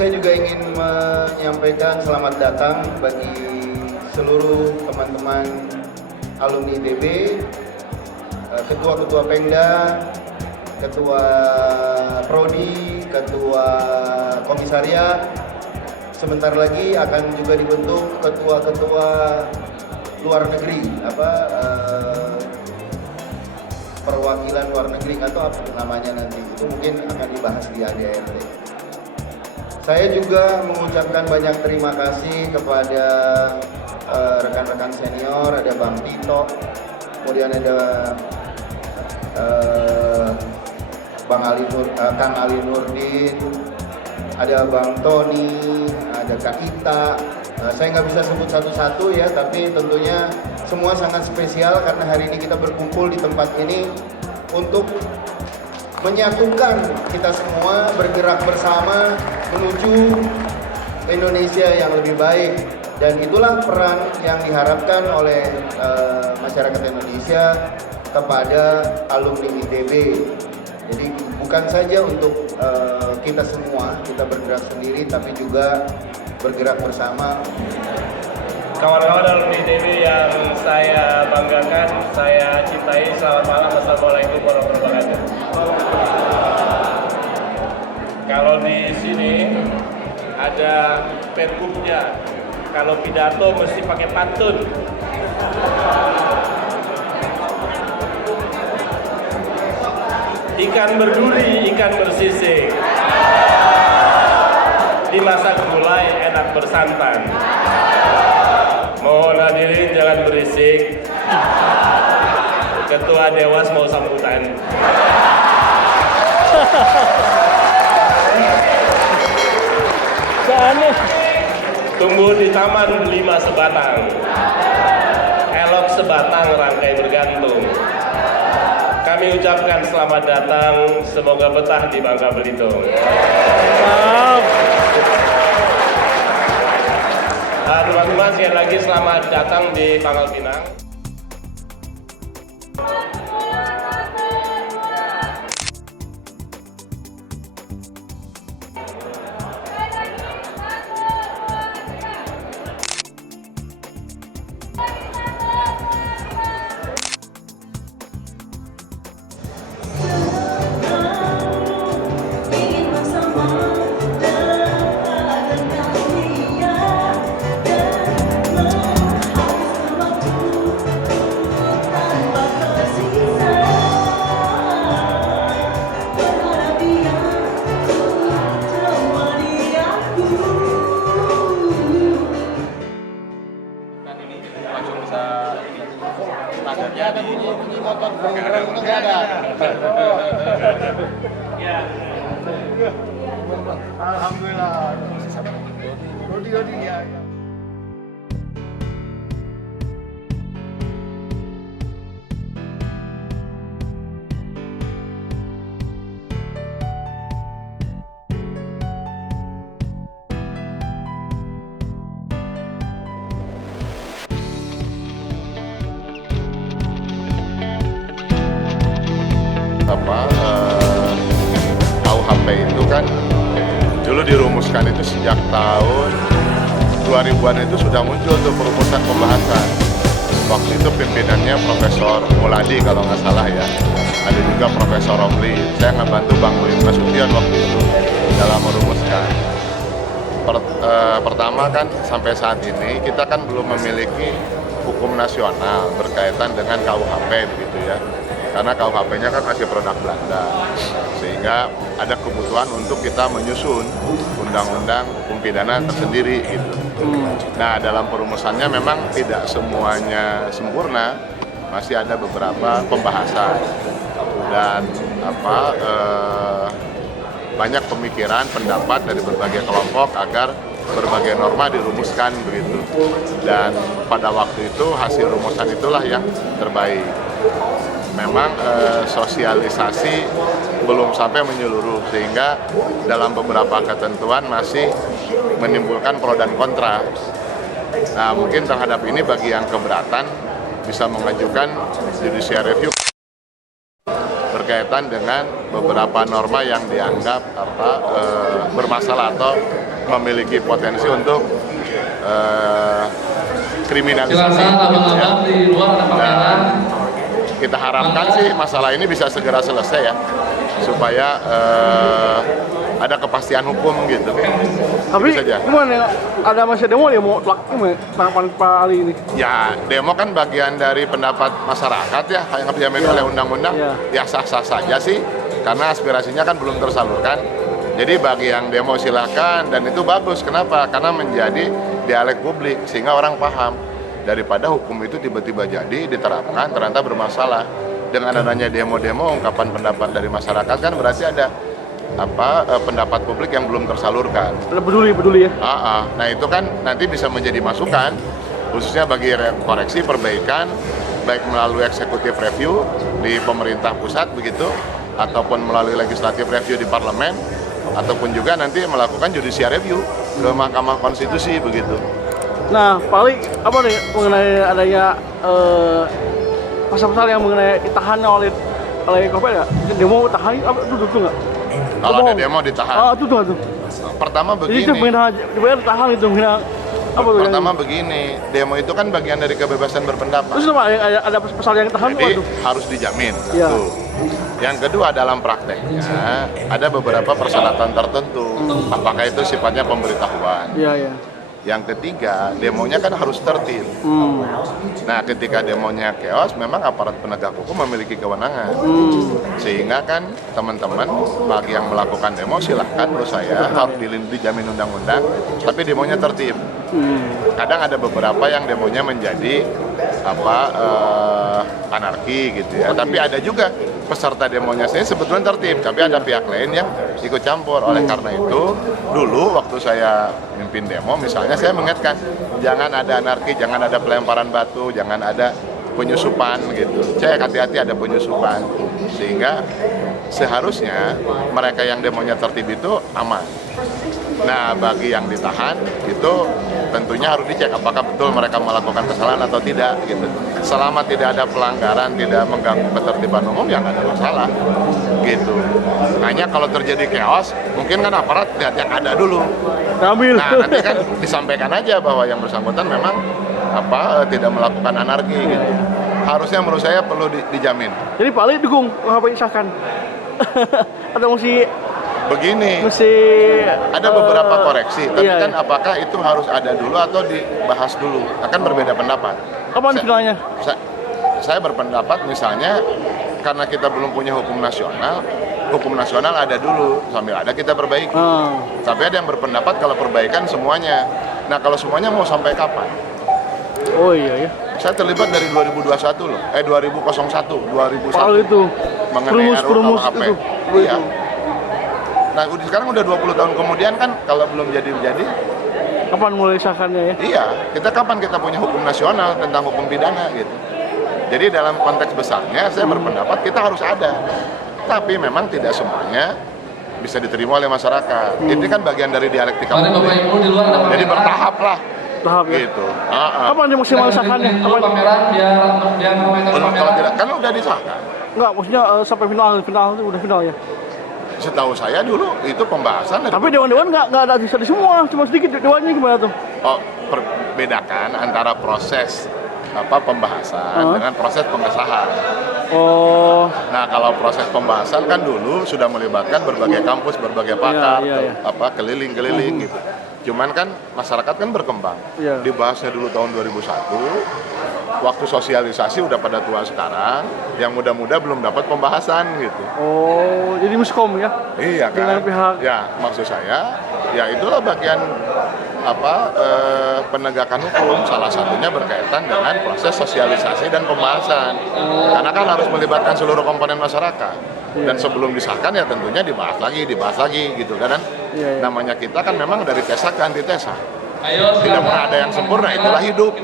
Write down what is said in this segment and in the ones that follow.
saya juga ingin menyampaikan selamat datang bagi seluruh teman-teman alumni ITB, ketua-ketua Pengda, ketua Prodi, ketua Komisariat. Sebentar lagi akan juga dibentuk ketua-ketua luar negeri, perwakilan luar negeri atau apa namanya nanti, itu mungkin akan dibahas di ADRT. Saya juga mengucapkan banyak terima kasih kepada rekan-rekan senior, ada Bang Tito, kemudian ada Kang Ali Nurdin, ada Bang Tony, ada Kak Ita. Saya nggak bisa sebut satu-satu ya, tapi tentunya semua sangat spesial karena hari ini kita berkumpul di tempat ini untuk menyatukan kita semua, bergerak bersama menuju Indonesia yang lebih baik. Dan itulah peran yang diharapkan oleh masyarakat Indonesia kepada alumni ITB. Jadi bukan saja untuk kita semua, kita bergerak sendiri, tapi juga bergerak bersama. Kawan-kawan alumni ITB yang saya banggakan, saya cintai, selamat malam, assalamualaikum warahmatullahi wabarakatuh. Kalau di sini ada pergubnya, kalau pidato mesti pakai pantun. Ikan berduri, ikan bersisik. Dimasak gulai, enak bersantan. Mohon hadirin jangan berisik. Ketua Dewas mau sambutan. Tumbuh di taman 5 sebatang. Elok sebatang rangkai bergantung. Kami ucapkan selamat datang, semoga betah di Bangka Belitung. Teman-teman, sekali lagi selamat datang di Pangkal Pinang. Alhamdulillah. Rodi ya. KUHP itu kan dulu dirumuskan itu sejak tahun 2000-an itu sudah muncul tuh perumusan pembahasan. Waktu itu pimpinannya Profesor Muladi kalau nggak salah ya. Ada juga Profesor Romli. Saya ngebantu Bang Willy Nasution waktu itu dalam merumuskan. Pertama kan sampai saat ini kita kan belum memiliki hukum nasional berkaitan dengan KUHP begitu ya. Karena KUHP-nya kan masih produk Belanda, sehingga ada kebutuhan untuk kita menyusun undang-undang hukum pidana tersendiri gitu. Nah, dalam perumusannya memang tidak semuanya sempurna, masih ada beberapa pembahasan dan banyak pemikiran, pendapat dari berbagai kelompok agar berbagai norma dirumuskan begitu. Dan pada waktu itu hasil rumusan itulah yang terbaik. Memang sosialisasi belum sampai menyeluruh, sehingga dalam beberapa ketentuan masih menimbulkan pro dan kontra. Nah, mungkin terhadap ini bagi yang keberatan bisa mengajukan judicial review berkaitan dengan beberapa norma yang dianggap bermasalah atau memiliki potensi untuk kriminalisasi. Silakan abang-abang di luar ada kamera. Kita harapkan sih masalah ini bisa segera selesai ya, supaya ada kepastian hukum gitu. Tapi Itu saja. gimana ya? Ada masih demo ya mau tanggapan Pak Ali ini? Ya, demo kan bagian dari pendapat masyarakat ya, yang dijamin oleh undang-undang. Iya. Ya sah-sah saja sih, karena aspirasinya kan belum tersalurkan. Jadi bagi yang demo silakan, dan itu bagus. Kenapa? Karena menjadi dialek publik, sehingga orang paham. Daripada hukum itu tiba-tiba jadi diterapkan, ternyata bermasalah. Dengan adanya demo-demo, ungkapan pendapat dari masyarakat kan berarti ada pendapat publik yang belum tersalurkan. Ada peduli ya? Nah itu kan nanti bisa menjadi masukan, khususnya bagi koreksi perbaikan, baik melalui eksekutif review di pemerintah pusat begitu, ataupun melalui legislatif review di parlemen, ataupun juga nanti melakukan judicial review ke Mahkamah Konstitusi begitu. Nah, Pak Ali, apa nih mengenai adanya pasal-pasal yang mengenai ditahan oleh KPK nggak? Demo tahan apa itu nggak? Kalau ada demo ditahan. Itu tuh. Pertama Jadi itu begini. dibayar tahan itu menghina apa tuh? Pertama begini, demo itu kan bagian dari kebebasan berpendapat. Terus apa ada pasal yang tahan Jadi tuh? harus dijamin. Iya. Satu. Yang kedua dalam prakteknya ada beberapa persyaratan tertentu. Apakah itu sifatnya pemberitahuan? Iya. Yang ketiga, demonya kan harus tertib. Nah, ketika demonya chaos, memang aparat penegak hukum memiliki kewenangan. Sehingga kan teman-teman bagi yang melakukan demo silahkan menurut saya harus dijamin undang-undang, tapi demonya tertib. Kadang ada beberapa yang demonya menjadi anarki gitu ya. Tapi ada juga peserta demonya saya sebetulnya tertib, tapi ada pihak lain yang ikut campur. Oleh karena itu, dulu waktu saya mimpin demo, misalnya saya mengingatkan, jangan ada anarki, jangan ada pelemparan batu, jangan ada penyusupan gitu. Cek hati-hati ada penyusupan, sehingga seharusnya mereka yang demonya tertib itu aman. Nah, bagi yang ditahan itu tentunya harus dicek apakah betul mereka melakukan kesalahan atau tidak gitu. Selama tidak ada pelanggaran, tidak mengganggu ketertiban umum, ya nggak ada masalah gitu. Hanya kalau terjadi chaos, mungkin kan aparat lihat yang ada dulu. Ambil. Nah, nanti kan disampaikan aja bahwa yang bersangkutan memang tidak melakukan anarki gitu. Harusnya menurut saya perlu dijamin. Jadi Pak Ali dukung KPK disahkan. Atau Begini, ada beberapa koreksi, tapi kan apakah itu harus ada dulu atau dibahas dulu? Akan berbeda pendapat. Kapan finalnya? Saya berpendapat misalnya karena kita belum punya hukum nasional ada dulu, sambil ada kita perbaiki. Tapi ada yang berpendapat kalau perbaikan semuanya. Nah, kalau semuanya mau sampai kapan? Oh iya ya. Saya terlibat dari 2021 loh, 2001. Soal itu. Mengenai Perumus RUU itu. Iya. Nah, sekarang udah 20 tahun kemudian kan, kalau belum jadi. Kapan mulai disahkannya ya? Iya, kapan kita punya hukum nasional tentang hukum pidana gitu. Jadi dalam konteks besarnya saya berpendapat kita harus ada. Tapi memang tidak semuanya bisa diterima oleh masyarakat. Ini kan bagian dari dialektika. Mari Bapak Ibu di luar ada kamera. Jadi bertahap lah. Tahap ya. Gitu. Kapan dia maksimal disahkannya? Dulu kamera biar komentar Kalau kamera. tidak, kan udah disahkan. Enggak, maksudnya sampai final itu udah final ya. Setahu saya dulu itu pembahasan. Tapi dewan-dewan nggak ada di semua, cuma sedikit dewannya gimana tuh? Oh, bedakan antara proses pembahasan dengan proses pengesahan. Oh. Nah, kalau proses pembahasan kan dulu sudah melibatkan berbagai kampus, berbagai pakar, Iya. keliling-keliling gitu. Cuman kan masyarakat kan berkembang. Iya. Dibahasnya dulu tahun 2001, waktu sosialisasi udah pada tua sekarang, yang muda-muda belum dapat pembahasan gitu. Oh, jadi miskom ya? Iya kan? Dengan pihak. Ya, maksud saya, ya itulah bagian penegakan hukum. Salah satunya berkaitan dengan proses sosialisasi dan pembahasan. Karena kan harus melibatkan seluruh komponen masyarakat. Dan sebelum disahkan ya tentunya dibahas lagi gitu kan. Iya. Namanya kita kan memang dari tesa ke antitesa. Ayo, Tidak pernah ada yang sempurna, itulah hidup.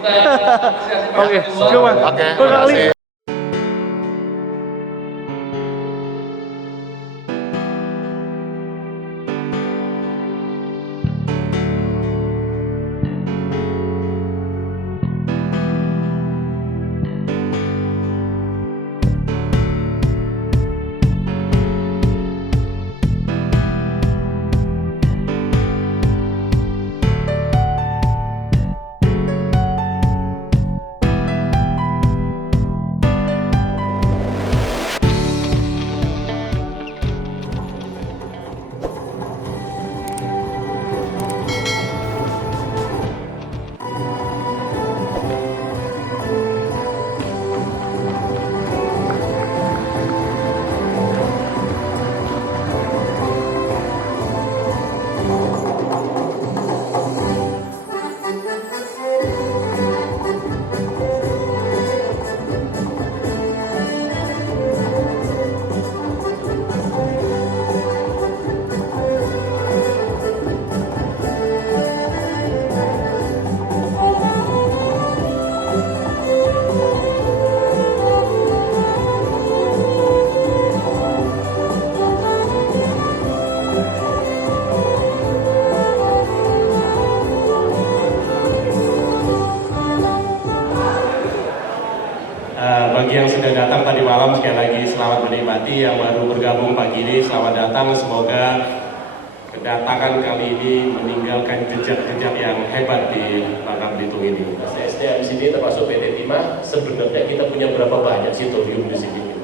Oke, coba. Oke, terima kasih. bagi yang sudah datang tadi malam, sekali lagi selamat menikmati. Yang baru bergabung pagi ini, selamat datang. Semoga kedatangan kali ini meninggalkan jejak-jejak yang hebat di Bangka Belitung ini. SDM di sini termasuk PT Timah, sebenarnya kita punya berapa banyak sih thorium di sini?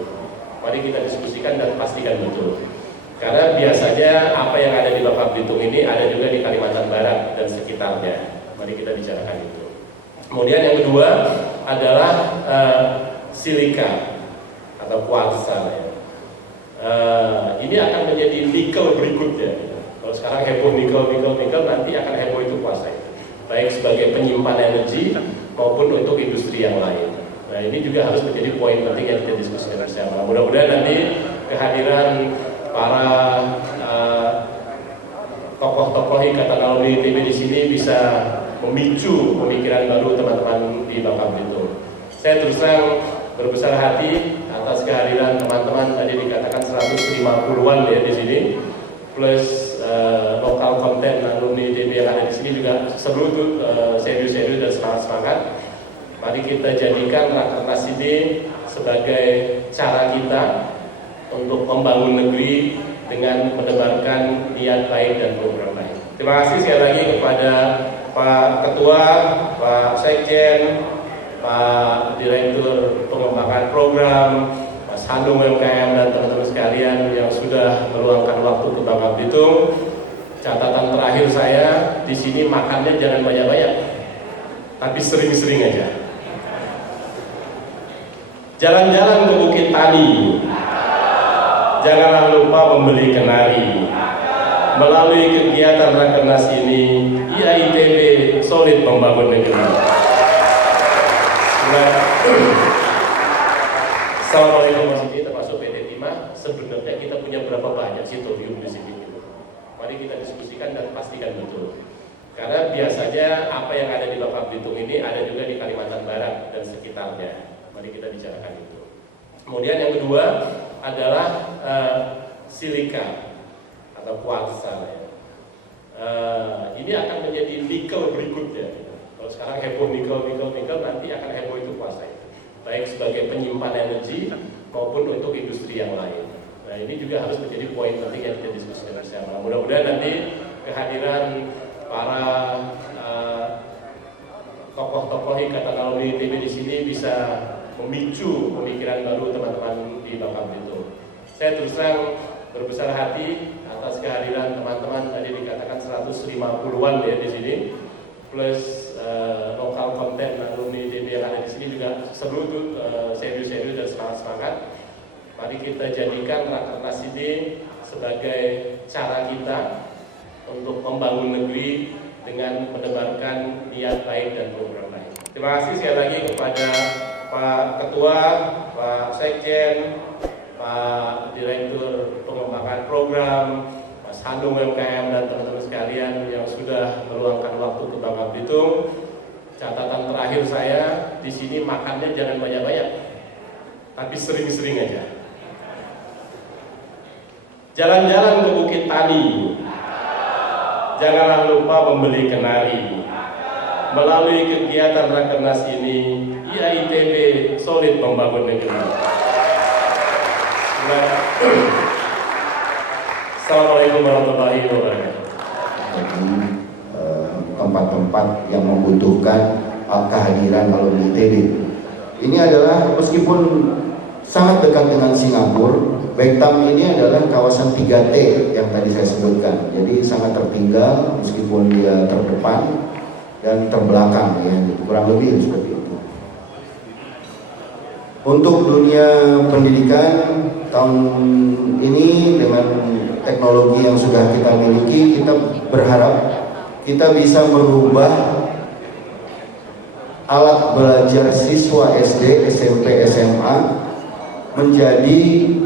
Mari kita diskusikan dan pastikan betul. Karena biasanya apa yang ada di Bangka Belitung ini ada juga di Kalimantan Barat dan sekitarnya. Mari kita bicarakan itu. Kemudian yang kedua adalah silika atau kuarsa. Ini akan menjadi nikel berikutnya. Kalau sekarang heboh nikel, nanti akan heboh itu kuarsa. Baik sebagai penyimpan energi maupun untuk industri yang lain. Nah ini juga harus menjadi poin penting yang kita diskusikan bersama. Mudah-mudahan nanti kehadiran para tokoh-tokoh Ikatan Alumni ITB di sini bisa memicu pemikiran baru teman-teman di Bangka Belitung. Saya terus terang berbesar hati atas kehadiran teman-teman, tadi dikatakan 150-an ya di sini, plus lokal konten alumni ITB yang ada di sini juga seru tuh, serius-serius dan semangat-semangat. Mari kita jadikan Rakernas ini sebagai cara kita untuk membangun negeri dengan menebarkan niat baik dan program baik. Terima kasih sekali lagi kepada Pak Ketua, Pak Sekjen, Pak Direktur Pengembangan Program, Mas Handung UMKM dan teman-teman sekalian yang sudah meluangkan waktu ke Bangka Belitung. Catatan terakhir saya di sini makannya jangan banyak-banyak, tapi sering-sering aja. Jalan-jalan ke Bukit Tani, janganlah lupa membeli kenari. Melalui kegiatan Rakernas ini, IAITB solid membangun negeri. Assalamualaikum warahmatullahi wabarakatuh. Termasuk PT Timah, sebenarnya kita punya berapa banyak sih thorium di sini? Mari kita diskusikan dan pastikan betul. Karena biasanya apa yang ada di Bangka Belitung ini ada juga di Kalimantan Barat dan sekitarnya. Mari kita bicarakan itu. Kemudian yang kedua adalah silika atau kuarsa. Ini akan menjadi nikel berikutnya. Kalau sekarang heboh nikel, nanti akan heboh itu kuarsa. Baik sebagai penyimpan energi maupun untuk industri yang lain. Nah ini juga harus menjadi poin penting yang kita diskusikan bersama. Mudah-mudahan nanti kehadiran para tokoh-tokoh Ikatan Alumni ITB di sini bisa memicu pemikiran baru teman-teman di Bangka Belitung. Saya terus terang berbesar hati atas kehadiran teman-teman, tadi dikatakan 150-an ya di sini, plus lokal konten alumni ITB yang ada di sini juga seru tuh, serius-serius dan semangat-semangat. Mari kita jadikan Rakernas ini sebagai cara kita untuk membangun negeri dengan menebarkan niat baik dan program baik. Terima kasih sekali lagi kepada Pak Ketua, Pak Sekjen, Pak Direktur Pengembangan Program, Mas Handung UMKM dan teman-teman sekalian yang sudah meluangkan waktu ke Bangka Belitung. Catatan terakhir saya di sini makannya jangan banyak-banyak, tapi sering-sering aja. Jalan-jalan ke Bukit Tani, janganlah lupa membeli kenari. Melalui kegiatan Rakernas ini, IAITB solid membangun negeri. Assalamualaikum warahmatullahi wabarakatuh. Tempat-tempat yang membutuhkan kehadiran alumni ITB. Ini adalah meskipun sangat dekat dengan Singapura, Batam ini adalah kawasan 3T yang tadi saya sebutkan. Jadi sangat tertinggal meskipun dia terdepan dan terbelakang ya, kurang lebih seperti itu. Untuk dunia pendidikan tahun ini dengan teknologi yang sudah kita miliki, kita berharap kita bisa merubah alat belajar siswa SD, SMP, SMA menjadi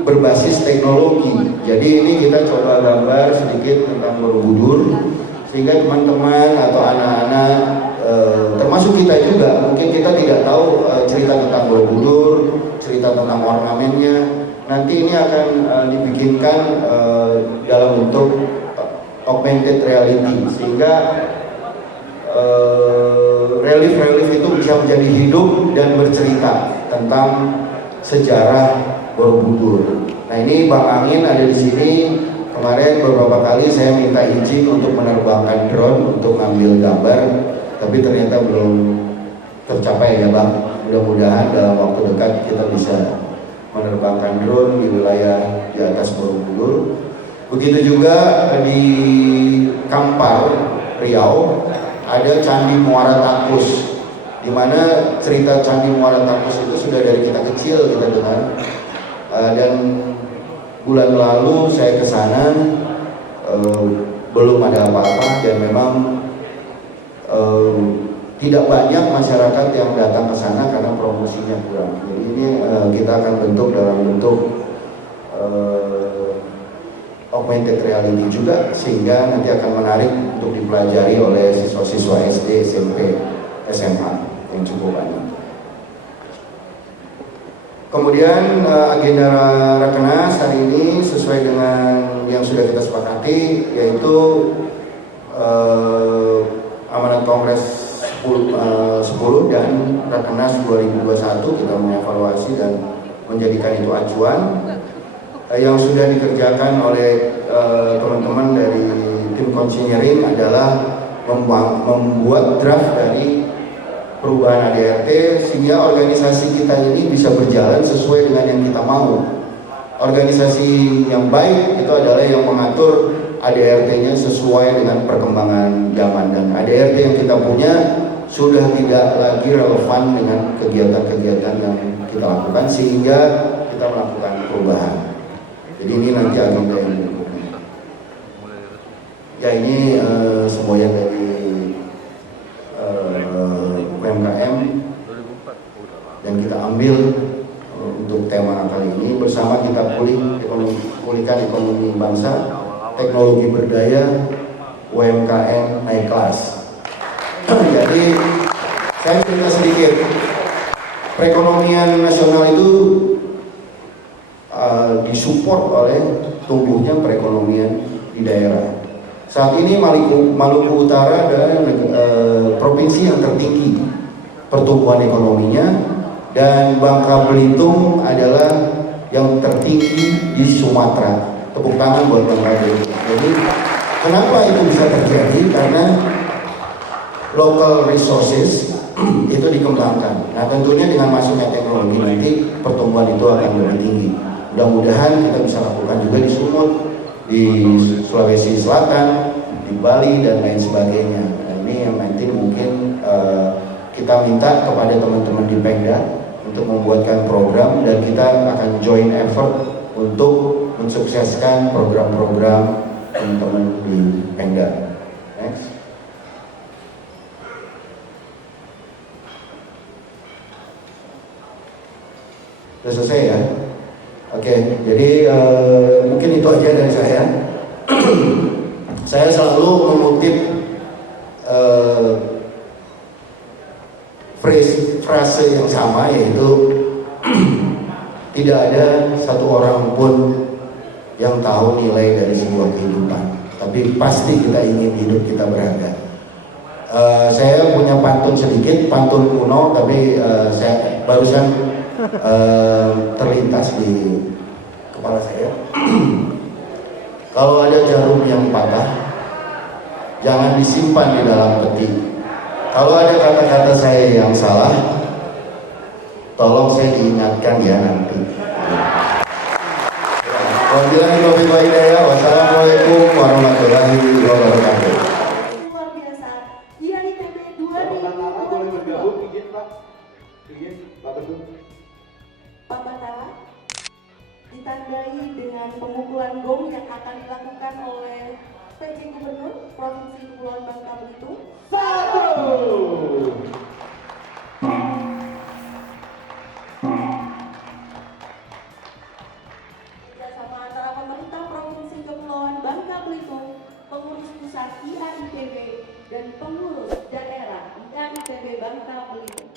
berbasis teknologi. Jadi ini kita coba gambar sedikit tentang Borobudur sehingga teman-teman atau anak-anak termasuk kita juga, mungkin kita tidak tahu cerita tentang Borobudur, cerita tentang ornamennya. Nanti ini akan dibikinkan dalam bentuk augmented reality sehingga relief-relief itu bisa menjadi hidup dan bercerita tentang sejarah Borobudur. Nah ini Bang Angin ada di sini. Kemarin beberapa kali saya minta izin untuk menerbangkan drone untuk ngambil gambar, tapi ternyata belum tercapai ya Bang. Mudah-mudahan dalam waktu dekat kita bisa menerbangkan drone di wilayah di atas Borobudur. Begitu juga di Kampar, Riau, ada Candi Muara Takus, di mana cerita Candi Muara Takus itu sudah dari kita kecil kita dengar. Dan bulan lalu saya ke sana, belum ada apa-apa dan memang tidak banyak masyarakat yang datang ke sana karena promosinya kurang. Jadi ini kita akan bentuk dalam bentuk augmented reality juga, sehingga nanti akan menarik untuk dipelajari oleh siswa-siswa SD, SMP, SMA yang cukup banyak. Kemudian agenda Rakernas hari ini sesuai dengan yang sudah kita sepakati, yaitu amanat Kongres 10 dan Rakernas 2021 kita mengevaluasi dan menjadikan itu acuan. Yang sudah dikerjakan oleh teman-teman dari tim konsinyering adalah membuat draft dari perubahan ADRT sehingga organisasi kita ini bisa berjalan sesuai dengan yang kita mau. Organisasi yang baik itu adalah yang mengatur ADRT-nya sesuai dengan perkembangan zaman, dan ADRT yang kita punya sudah tidak lagi relevan dengan kegiatan-kegiatan yang kita lakukan sehingga kita melakukan perubahan. Jadi ini nanti agenda yang berikutnya. Ya ini semuanya dari UMKM yang kita ambil untuk tema kali ini bersama kita pulihkan ekonomi bangsa, teknologi berdaya, UMKM naik kelas. Jadi saya cerita sedikit, perekonomian nasional itu disupport oleh tumbuhnya perekonomian di daerah. Saat ini Maluku Utara adalah provinsi yang tertinggi pertumbuhan ekonominya, dan Bangka Belitung adalah yang tertinggi di Sumatera. Tepuk tangan buat Bangka Belitung. Jadi kenapa itu bisa terjadi? Karena local resources itu dikembangkan. Nah tentunya dengan masuknya teknologi nanti pertumbuhan itu akan lebih tinggi. Mudah-mudahan kita bisa lakukan juga di Sumut, di Sulawesi Selatan, di Bali dan lain sebagainya. Nah, ini yang nanti mungkin kita minta kepada teman-teman di Pemda untuk membuatkan program, dan kita akan join effort untuk mensukseskan program-program teman-teman di Pemda. Next. Sudah selesai ya? Oke, jadi mungkin itu aja dari saya. Saya selalu mengutip frase yang sama, yaitu tidak ada satu orang pun yang tahu nilai dari sebuah kehidupan, tapi pasti kita ingin hidup kita berharga. Saya punya pantun sedikit, pantun kuno, tapi saya barusan terlintas di kepala saya. Kalau ada jarum yang patah, jangan disimpan di dalam peti. Kalau ada kata-kata saya yang salah, tolong saya diingatkan ya nanti. Wassalamualaikum warahmatullahi wabarakatuh. Luar biasa. IAITB 2020. Pak Batara ditandai dengan pemukulan gong yang akan dilakukan oleh PJ Gubernur Provinsi Kepulauan Bangka Belitung. 1. Kerjasama antara pemerintah Provinsi Kepulauan Bangka Belitung, pengurus pusat IAITB dan pengurus daerah IAITB Bangka Belitung.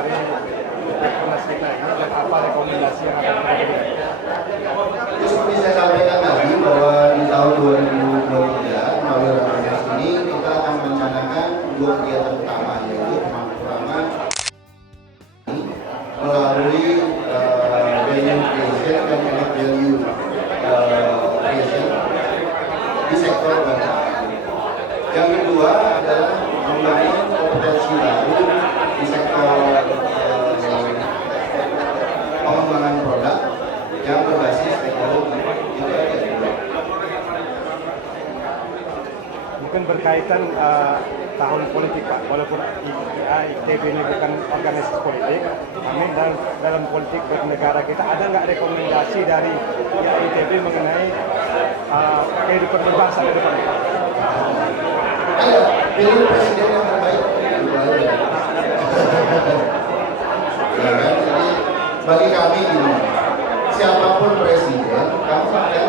dari Penas kita ini dan apa rekomendasi yang akan kita berikan? Seperti saya sampaikan tadi bahwa di tahun 2023 melalui Rakernas ini kita akan merencanakan 2 kegiatan utama, yaitu pertama melalui value creation dan added value creation di sektor bank. Yang kedua adalah membangun kompetensi baru di sektor pengembangan produk yang berbasis teknologi. Itu aja. Mungkin berkaitan tahun politik Pak, walaupun ITB ini bukan organisasi politik, kami dalam politik bernegara kita ada nggak rekomendasi dari ITB mengenai kehidupan berbangsa ke depan? Ayo, pilih presiden yang terbaik. Ya kan? Jadi bagi kami ini, siapapun presiden, kami akan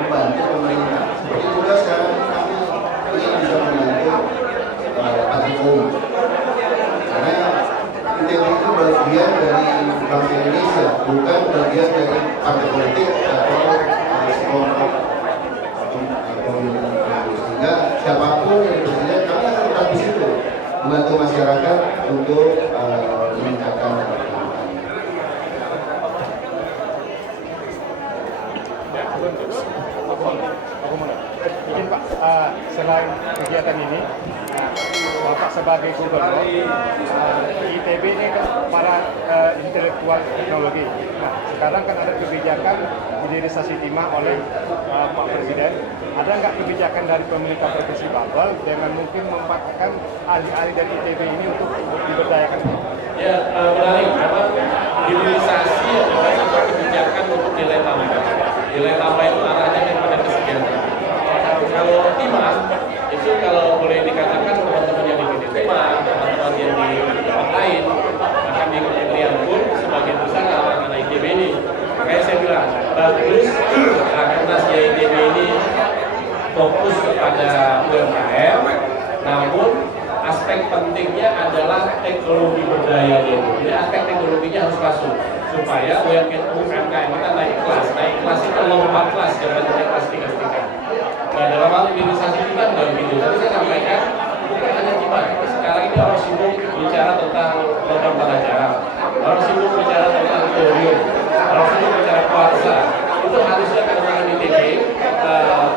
membantu pemerintah. Seperti juga sekarang kami ingin bisa membantu Pak Jokowi. Karena ITB itu bagian dari bangsa Indonesia, bukan bagian dari partai politik atau kelompok. Sehingga siapapun yang presiden, kami akan tetap di situ membantu masyarakat untuk meningkatkan Mungkin Pak, selain kegiatan ini, Bapak sebagai gubernur, ITB ini kan para intelektual teknologi. Nah, sekarang kan ada kebijakan hilirisasi timah oleh Pak Presiden. Ada nggak kebijakan dari pemerintah Provinsi Babel dengan mungkin memanfaatkan ahli-ahli dari ITB ini untuk diberdayakan? Ya, menarik karena hilirisasi adalah sebuah kebijakan untuk nilai tambah. Nilai tambah itu arahnya kepada kesejahteraan. Kalau timah itu kalau boleh dikatakan teman-teman yang di timah, teman-teman yang di tempat lain, bahkan di kementerian pun sebagian besar anak-anak ITB ini. Makanya saya bilang bagus Rakernas ITB ini fokus kepada UMKM, namun aspek pentingnya adalah teknologi berdaya itu. Jadi aspek teknologinya harus masuk supaya UMKM kita naik kelas itu lompat kelas, jangan hanya kelas 3. Nah, dalam hal hilirisasi kita sudah begitu. Tadi saya sampaikan bukan hanya timah. Sekarang ini orang sibuk bicara tentang program tata cara, orang sibuk bicara tentang thorium, orang sibuk bicara kuarsa. Itu harusnya teman-teman ITB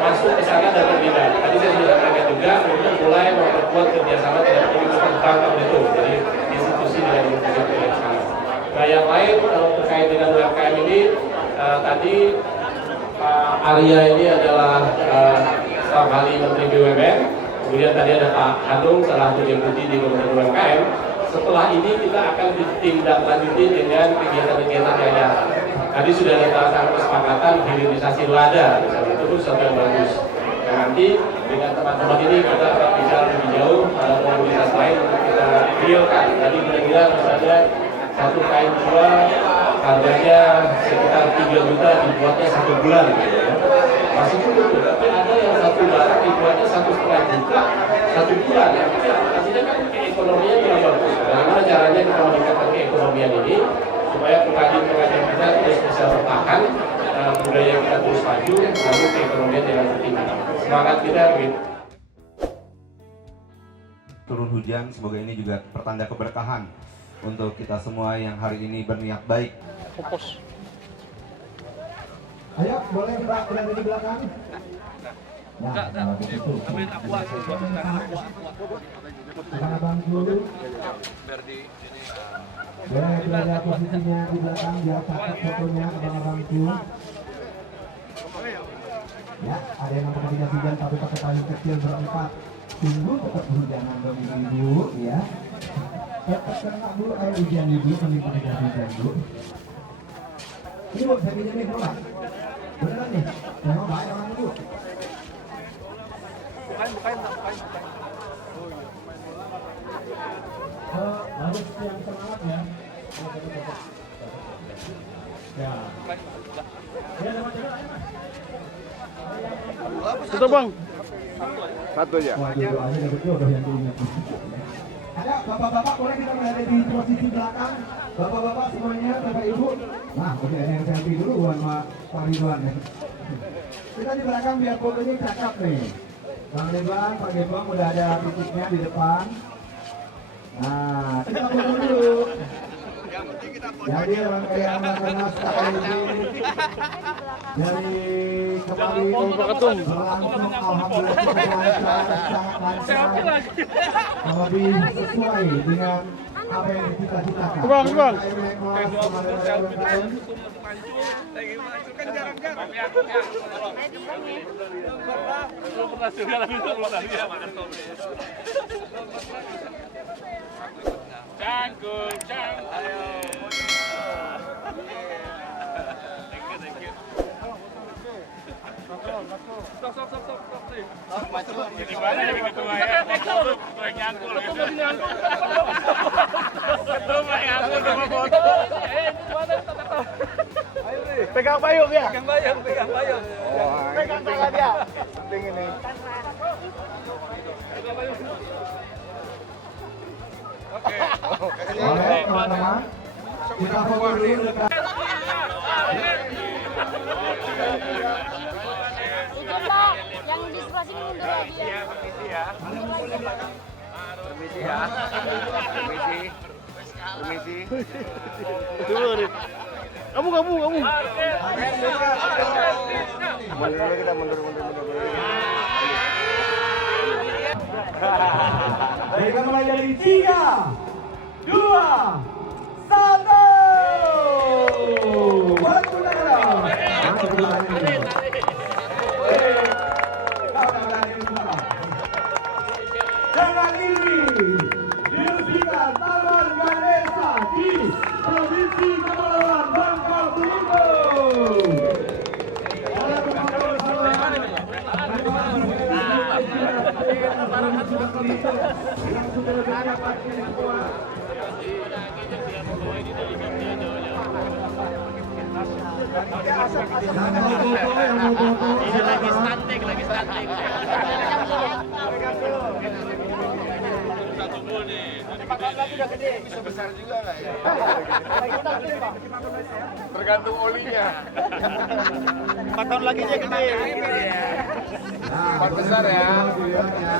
masuk ke sana dan berminat. Tadi saya sudah sampaikan juga untuk mulai memperkuat kerjasama dengan Universitas Bangka Belitung, jadi institusi dengan Universitas Bangka. Nah, yang lain kalau terkait dengan UMKM ini tadi Pak Arya ini adalah staf ahli Menteri BUMN, kemudian tadi ada Pak Hanung, salah satu deputi di Kementerian UMKM. Setelah ini kita akan ditindaklanjuti dengan kegiatan-kegiatan yayasan. Tadi sudah ada tanda kesepakatan hilirisasi lada, misalnya itu pun suatu yang bagus. Dan nanti dengan teman-teman ini kita akan bicara lebih jauh pada komunitas lain untuk kita realkan. Tadi kira-kira misalnya satu kain dua harganya sekitar 3 juta dibuatnya 1 bulan gitu ya. Masih cukup, tapi ada yang satu barang dibuatnya 1,5 juta 1 bulan. Artinya kan keekonomian tidak bagus. Bagaimana caranya kita meningkatkan keekonomian ini supaya pengrajin-pengrajin kita terus bisa bertahan, budaya kita terus maju, namun keekonomian jangan tertinggal. Semangat kita begitu. Turun hujan, semoga ini juga pertanda keberkahan untuk kita semua yang hari ini berniat baik. Fokus. Ayo, boleh Mbak berada di belakang? Ya, kalau begitu. Abang dulu. Boleh berada posisinya di belakang, biar catat fotonya abang-abang dulu. Ya, ada yang pakai tiga hujan tapi pakai payung kecil berempat. Tunggu tetap hujanan dong ibu, ya. Tetap kena dulu air hujan ibu, sambil pakai jas hujan dulu. Ini Bu, saya pinjemin Mbak. Beneran nih, yang mau bayar orang dulu. Bukain. Harus yang semangat ya. Ya. Ya, Tutup Bang. Satu ya. Waduh, doanya dapat jodoh yang diingat. Ada bapak-bapak boleh kita berada di posisi belakang. Bapak-bapak semuanya, bapak ibu. Nah, oke, ada yang selfie dulu sama Pak Ridwan ya. Kita di belakang biar fotonya cakep nih. Bang Ridwan, Pak Gembong udah ada titiknya di depan. Nah, kita foto dulu. Jadi rangkaian Rakernas KLB dari kemarin berlangsung alhamdulillah sangat lancar, lebih sesuai dengan apa yang dicita-citakan. Bang. Pegang payung ya. Pegang payung. Pegang tangan dia. Penting ini. Boleh teman-teman. Kita foto dulu dekat. Itu Pak, yang di sebelah sini mundur lagi ya. Permisi ya. Permisi ya. Permisi. Kamu. Mundur kita mundur. Baik, mulai dari 3, 2, 1. Waktu dengan ini diresmikan Taman Ganesha di Provinsi Kepulauan Bangka Belitung. Oleh Gubernur yang sudah mendapatkan semua. Yang mau foto, Ini lagi stunting. Besar juga nggak ya? Tergantung olinya. 4 tahun lagi dia gede. Empat besar ya. Dilihat ya.